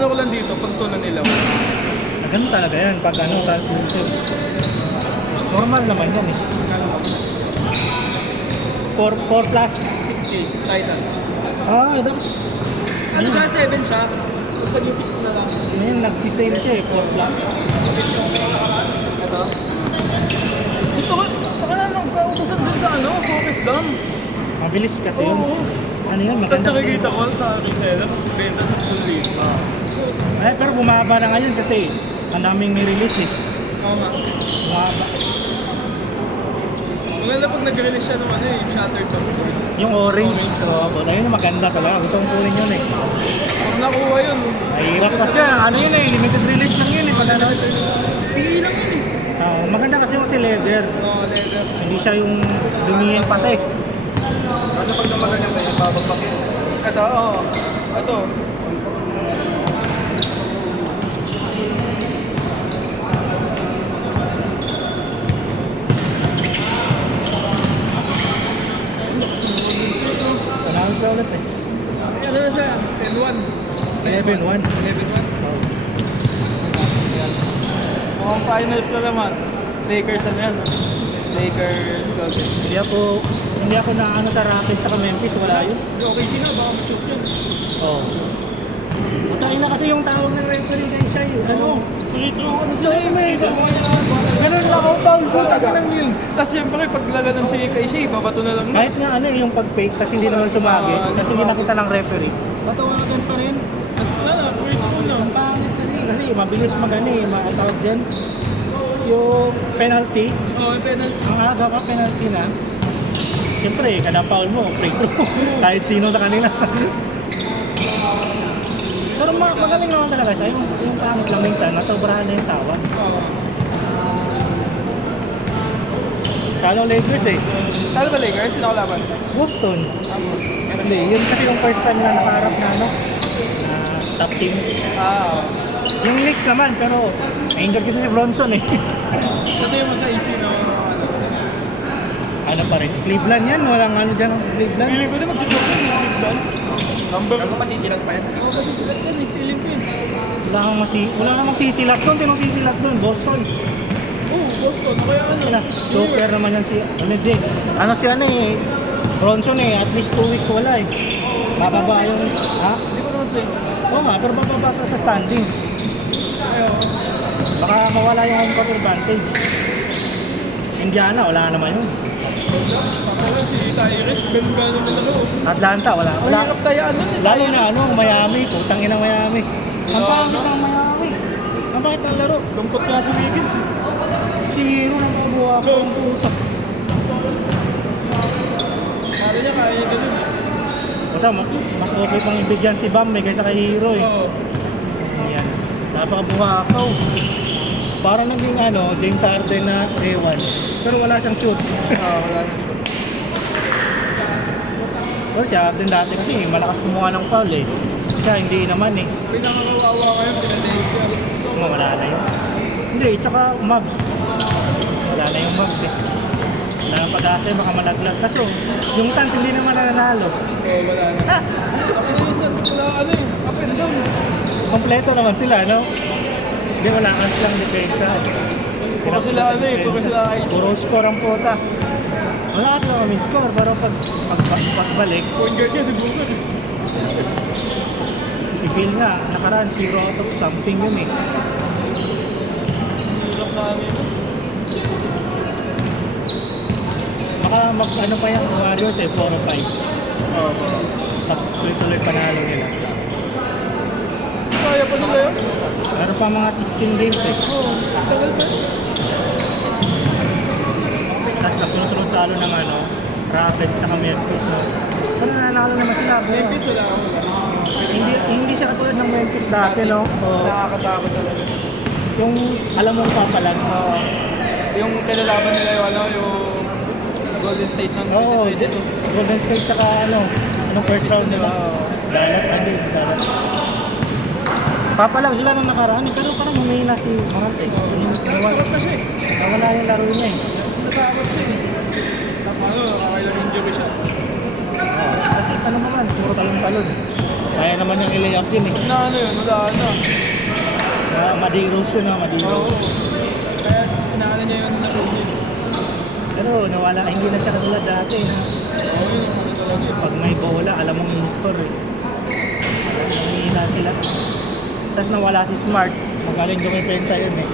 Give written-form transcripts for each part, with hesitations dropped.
ano ko lang dito, pag tunan nila. Ganun talaga yan pag ano, translucent. Normal naman yan eh. 4 plus. 6K, Titan. Ah, ito. Ano siya, 7 siya. Tapos naging 6 na lang. Ngayon, nagsisale siya eh, 4 plus. Ito. Gusto ko, baka na nagkaubusan din sa ano, focus gum. Mabilis kasi yun. Oo. Ano yun, Tapos maganda. nakikita ko sa aking seller, benta sa full rate. Ay, pero bumaba na ngayon kasi ang daming nirelease eh. Oo nga. Bumaba. Maganda pag nag-release siya ng ano eh, shattered chocolate. Yung orange. Oo, but ayun maganda talaga. Gusto kong kunin yun eh. Pag nakuha yun, Mahirap kasi ano yun eh, limited release lang yun eh. Pag ano. pili lang yun eh. Maganda kasi yung si leather. Oo, leather. Hindi siya yung dumihin pati. Kasi pag naman ganyan may babagpak yun. Ito, oo. Ito. Panahon ka ulit eh. Ay, ano na siya? 10-1. 11-1. 11-1. Mukhang finals na naman. Lakers ano yan? Lakers, Golden. Hindi ako na ano sa Rapids sa Memphis, wala yun. Okay, sino? Baka ma-choke yun. Oo. Matay na kasi yung tawag ng referee kay Shai. Ano? Ito, ano sila yung may ganun lang ako, Paul. Puta ka lang yun. Tapos siyempre, pag lalanan si kay Shea, babato na lang. Kahit nga ano yung pag-fake kasi hindi naman sumagi. Kasi hindi nakita ng referee. Patawagan pa rin. Mas wala na, first goal lang. Ang pangit kasi mabilis magani, matawag dyan. Yung penalty, Oo, yung penalty. ang aga ka penalty na. Siyempre, kada foul mo, free throw. Kahit sino sa kanila. Pero magaling naman talaga siya. Yung pangit lang minsan, nasobrahan na yung tawa. Oo. Talo Lakers eh. Talo ba Lakers? Sino kalaban? Boston. Hindi, yun kasi yung first time na nakaharap na ano, top team. Ah, Yung Knicks naman, pero na-injured kasi si Bronson eh. ito yung mas easy na ano. Ano pa rin, Cleveland yan, walang ano dyan ng Cleveland. Feeling ko din mag-choke yun, Cleveland. Number. Ano masisilag pa yan? Oo, kasi sila yan eh. Feeling ko yun. Wala namang sisilat doon, sinong sisilat doon? Boston. Oo, Boston. Kaya ano? Wala, joker naman yan si, ano din. Ano si ano eh, Bronson eh, at least 2 weeks wala eh. Bababa yung, ha? Hindi ko naman play. Oo nga, pero bababa sa standings. Ayaw. Baka mawala yung home court advantage. Indiana, wala naman yun. Pakala si Tyrese, ganun naman ano. Atlanta, wala. Ang hirap tayaan nun eh. Lalo na ano, Miami, putang ina Miami. Ang pangit ng Miami. Ang pangit ng laro. Dumpot nga si Wiggins. Si Hero ng kabuha ko ang puta. Kaya niya ganun eh. Puta, mas okay pang ibigyan si Bam eh, kaysa kay Hero eh. Oo. Ayan. Napakabuha ako. Para naging ano, James Harden na A1. Pero wala siyang shoot. Wala na. Pero si Harden dati kasi malakas kumuha ng foul eh. Siya hindi naman eh. Pinakakawawa kayo, pinatay siya. Wala na yun. Hindi, tsaka Mavs. Wala na yung Mavs eh. Wala nang pag-asa eh, baka malaglag. Kaso, yung Suns hindi naman nanalo. Oo, wala na. Ako na yung Suns na ano eh, up and down. Kompleto naman sila, no? Hindi, wala kasi lang depensa. Puro sila ano eh, puro sila ice. Puro score ang puta. Wala kasi lang kami score, pero pagbalik, Point guard niya si Booker. si Bill nga, nakaraan 0 out of something yun eh. Hirap namin. Baka ano pa yung Warriors eh, 4 o 5. Oo. Tuloy-tuloy panalo nila. Kaya pa nila yun? Meron pa mga 16 games eh. Oo, tagal pa. Tapos nasunod-sunod talo ng ano, Rapids sa Memphis, no? Pero nanalo naman sila. Memphis wala ako. Hindi siya katulad ng Memphis dati, no? Oo. Nakakatakot talaga. Yung alam mo papalag. Yung kinalaban nila yung ano, yung Golden State ng Oo, 2022. Golden State saka ano, anong first round nila? Dallas, Dallas. Papalag sila nung nakaraan, pero parang humina si Morant eh. Natakot na siya eh. Nawala yung laro niya eh. Natakot siya eh. Tapos ano, nakakailang injury siya. Kasi ano naman, puro talong-talon. Kaya naman yung i-layup yun eh. Na ano yun, wala na. Madiros yun ah, madiros. Oo. Kaya inaano niya yun na yun. Pero nawala, hindi na siya katulad dati na Oo yun, ano talaga yun. pag may bola, alam mong i-score eh. Nanghihina sila. Tapos nawala si Smart, magaling dumipensa yun eh.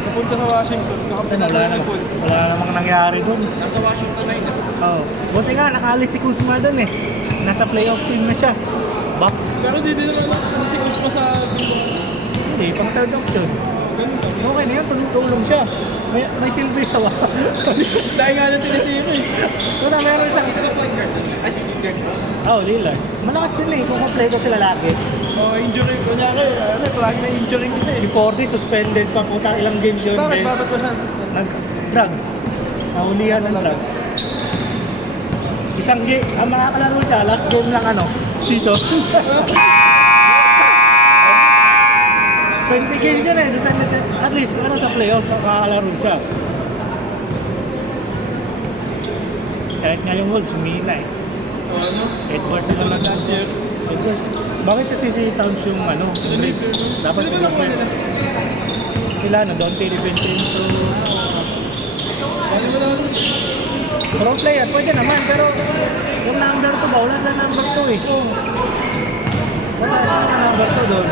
Napunta sa Washington, nakapunta Wala, na pool. wala namang nangyari dun. Nasa Washington na yun. Oh. Buti nga, nakaalis si Kuzma dun eh. Nasa playoff team na siya. Bucks. Pero di naman si Kuzma sa Hindi, pang third option. ganun kami. Okay na yun, tumutulong siya. May silver siya ba? Dahil nga na tinitiro eh. Wala, meron siya. Sino ka point guard? Ay, si Lillard. Oh, Lillard. Malakas yun eh, kung kompleto sila lagi. Oh, injury. Kunyari, ano, palagi na injury kasi Si eh. Porty suspended pa, puta ilang games yun. Bakit? eh. Bakit ba siya suspend? Nag-drugs. Nahulihan ng drugs. Isang game, ang makakalaro siya, last game lang ano, season. 20 games yun eh, suspended. At least, ano sa playoff, makakalaro siya. Kahit nga yung Wolves, humina eh. O ano? Edwards na Tulad lang. last year. Edwards, bakit kasi si Towns yung ano? Dapat Sino sila ba nakuha nila? sila ano, Dante DiVincenzo. Ano ba naman? Pro player, pwede naman, pero yung number 2 ba? Wala na number 2 eh. Wala na number 2 doon.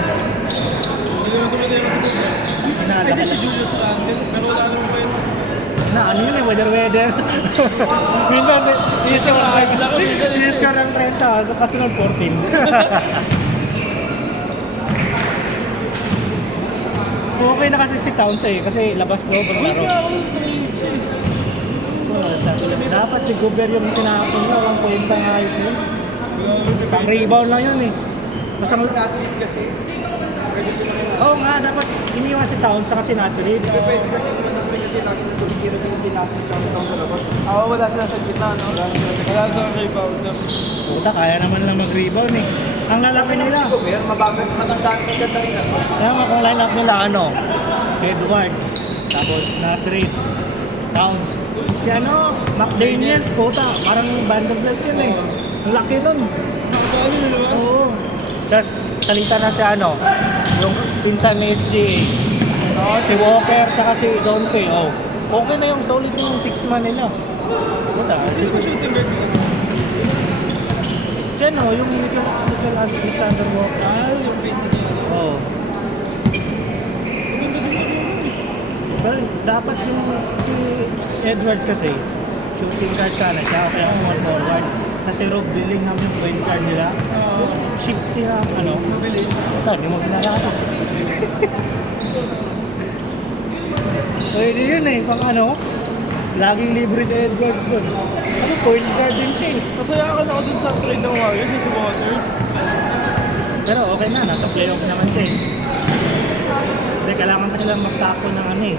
Hindi naman tumatira kasi Kuzma. Ay, di si Julius Randle. Pero wala naman pa yun. Na ano yun eh, weather. Minsan, i-score ng 30, kasunod 14. Okay na kasi si Towns eh, kasi labas loob ang Uy, laro. nga ako nung tumingin siya eh. Dapat si Guber yung tinapon mo, ang kwenta nga yun. Pang rebound lang yun eh. Mas ang Last week kasi, pwede ko naman. oo nga, dapat iniwan si Towns saka si Natsuri. Pwede kasi kung ano kasi lagi na tumitira yung sinasip siya sa labas. Oo, wala sila sa gitna, no? Wala sa rebound. Puta, kaya naman lang mag-rebound eh. Ang lalaki nila. Mabagal, matandaan ka ganda rin ako. Kaya nga kung line up nila ano, Edward, tapos Nasrid, Towns. Si ano, McDaniels, puta, parang band of light yun eh. Ang laki nun. Nakakali na naman. Oo. Tapos salita na si ano, yung pinsan ni SGA. Si Walker, saka si Dante. Oh. Okay na yung solid yung 6-man nila. Puta, si Shooting si ano, yung Michael Alexander Walker. yung pinsa niya. Oo. Pero dapat yung si Edwards kasi, shooting guard sana siya, kaya small forward. Kasi Rob Dillingham yung point guard nila. Shifty na ano. Mabilis. Ito, hindi mo ginagawa. Pwede yun eh, pang ano, laging libre si Edwards doon. Ano, point guard din siya eh. Masaya ka na ako dun sa trade ng Warriors sa Waters. Pero okay na, nasa playoff naman siya eh. Hindi, kailangan pa silang magtako ng ano eh.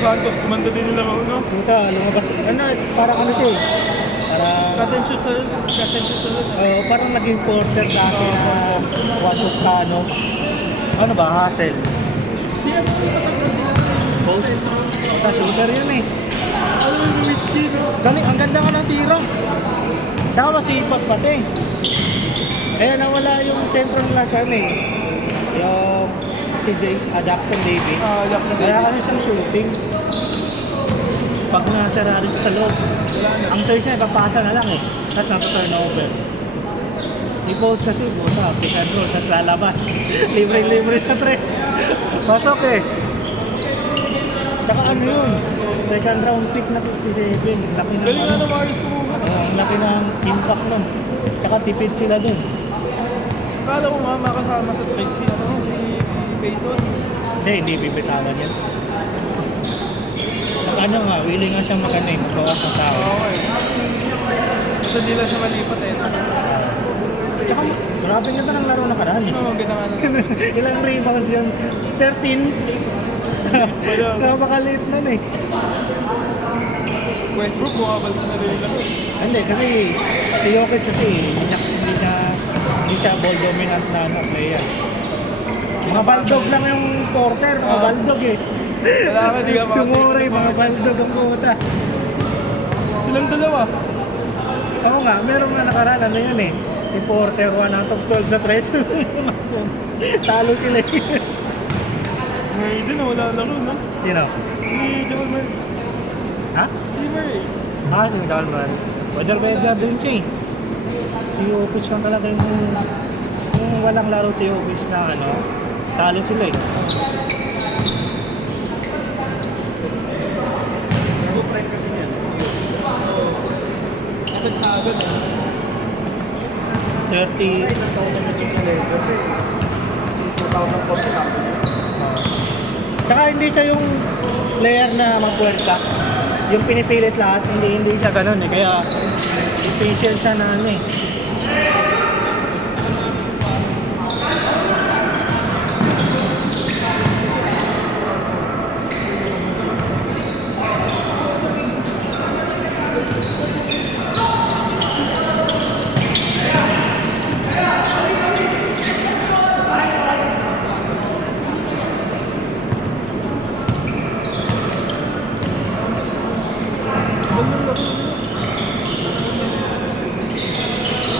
Santos, kumanda din nila ako, no? Puta, lumabas, ano, parang ano siya eh. Parang, Catch and shoot ulit. parang naging porter dati na Wasostano. Ano ba, Hassel? Si ano yung patanggal din? Post? Puta, shooter yun eh. Ano yung Nowitzki, no? Dami, ang ganda nga ng tira. Tsaka masipag pati. Kaya nawala yung sentro nila sa ano eh. Yung si James Jackson Davis. Jackson Kaya Davis. kasi siyang shooting. Pag nasa Raris sa loob, ang choice niya, papasa na lang eh. Tapos nata-turnover. I-post kasi, buta, pick and roll, tapos lalabas. Libre-libre sa tres. Pasok eh. Tsaka ano yun, second round pick na 57. Laki na Galing nga na Warriors kumuha. ang laki ng impact nun. Tsaka tipid sila dun. Akala ko nga makasama sa trade si Peyton. Hindi bibitawan yan. Ano nga, willing nga siyang magano eh, magbawas ng sahod. Okay. Basta di lang siya malipat eh. Tsaka, grabe ganda ng laro na karaan eh. Oo, ganda nga na. Ilang rebounds yun? 13? Napakaliit nun eh. Westbrook, bumabal na rin lang. Hindi, kasi si Jokic kasi hindi siya ball dominant na player. Mga baldog lang yung porter, mga baldog eh. Kailangan di ka Tumuray, mga baldog ang puta. Silang dalawa. Ako nga, meron nga nakaraan, ano yun eh. Si Porter, 1 out of 12 sa 3. Talo sila eh. Murray din, wala laro, no? Sino? Si Jamal Murray. Ha? Si Murray. Si Calman. Weather din siya eh. Si Jokic lang talaga yung walang laro si Jokic na ano, talo sila eh. Ako prime kasi niya. Nasag sa agad eh. 30. Ay, nang taon na naging sa Lakers eh. Since 2014 ako. Tsaka hindi siya yung player na magpuwersa. Yung pinipilit lahat, hindi siya ganun eh. Kaya efficient siya na ano eh.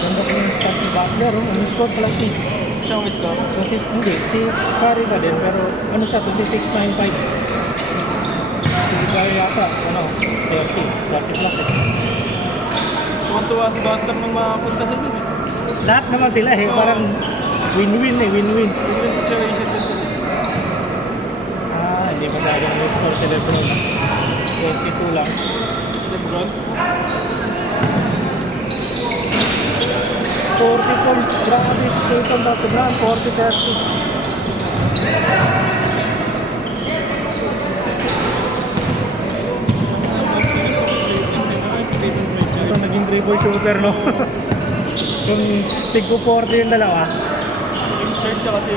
Ganda ko yung start si Butler, ano score pala si? Siya ang score. Hindi, si Curry ba din, pero ano siya, 26.95. Si Curry yata, ano, 30 plus eh. Tuwan-tuwa si Butler nung makapunta sa dun eh. Lahat naman sila eh, parang win-win eh, win-win. Win-win situation din sila. Hindi masyadong may score si Lebron. 22 lang. LeBron. 40 points, grabe si Clayton daw sobrang 40-30. Ito naging dribble shooter no. Kung tigpo 40 yung dalawa. Yung third siya kasi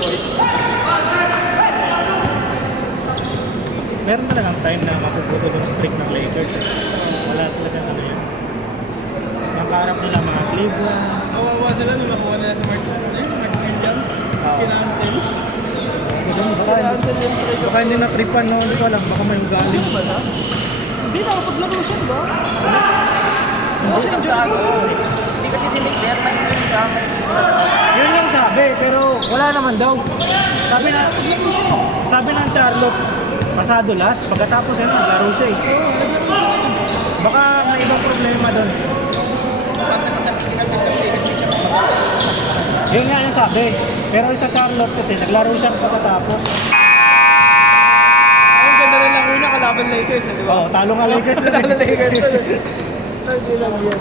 White. Meron talagang time na mapuputo yung streak ng Lakers eh. Wala talaga ano yan. Nakaharap nila mga Cleveland. Kawawa sila nung nakuha nila sa Mark Williams. Kinancel. Kinancel yung trade. Baka hindi na tripan no, hindi ko alam. Baka may ugali. Ba na? Hindi na paglaro siya, di ba? Oo, siya sa ako. Hindi kasi dineclare na yun siya. Yun yung sabi, pero wala naman daw. Sabi ng Charlotte, pasado lahat. Pagkatapos yun, naglaro siya eh. Baka may ibang problema doon. Pagdating sa physical test ng Lakers, hindi siya makakapagod. Yun nga yung sabi. Pero sa Charlotte kasi, naglaro siya pagkatapos. Ang ganda rin lang una, kalaban Lakers, di ba? Oo, talo nga Lakers. Talo Lakers. Hindi lang yan.